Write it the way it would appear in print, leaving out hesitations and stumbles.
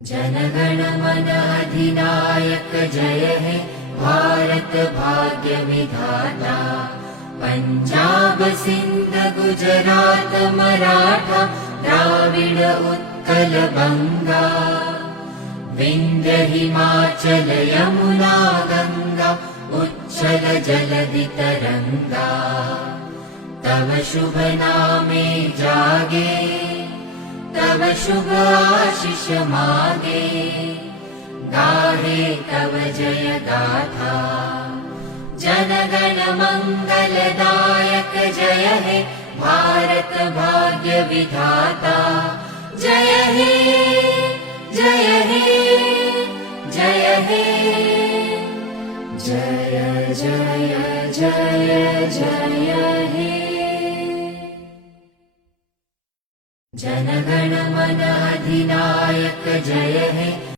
जनगण मन अधिनायक जय हे भारत भाग्य विधाता। पंजाब सिंध गुजरात मराठा द्राविड उत्कल बंगा। विंध्य हिमाचल यमुना गंगा उच्छल जलधि तरंगा। तव शुभ नामे जागे तव शुभ आशीष मागे। गाहे तव जय गाथा जनगण मंगलदायक जय हे भारत भाग्य विधाता। जय हे जय हे जय हे जय जय जय जय हे। जनगण मन अधिनायक जय हे